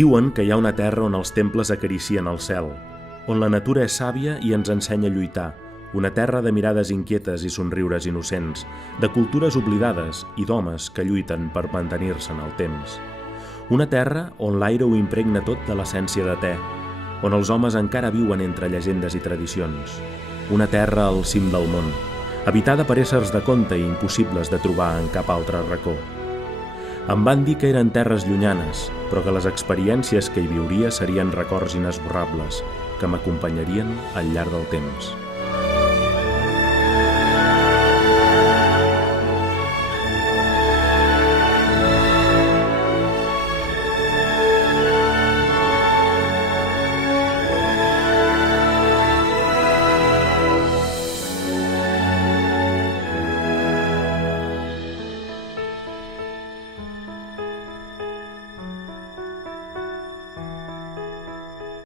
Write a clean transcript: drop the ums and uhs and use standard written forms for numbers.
Diuen que hi ha una terra on els temples acaricien el cel, on la natura és sàvia i ens ensenya a lluitar, una terra de mirades inquietes i somriures innocents, de cultures oblidades i d'homes que lluiten per mantenir-se en el temps. Una terra on l'aire ho impregna tot de l'essència de te, on els homes encara viuen entre llegendes i tradicions. Una terra al cim del món, habitada per éssers de conte i impossibles de trobar en cap altre racó. Em van dir que eren terres llunyanes, però que les experiències que hi viuria serien records inesborrables, que m'acompanyarien al llarg del temps.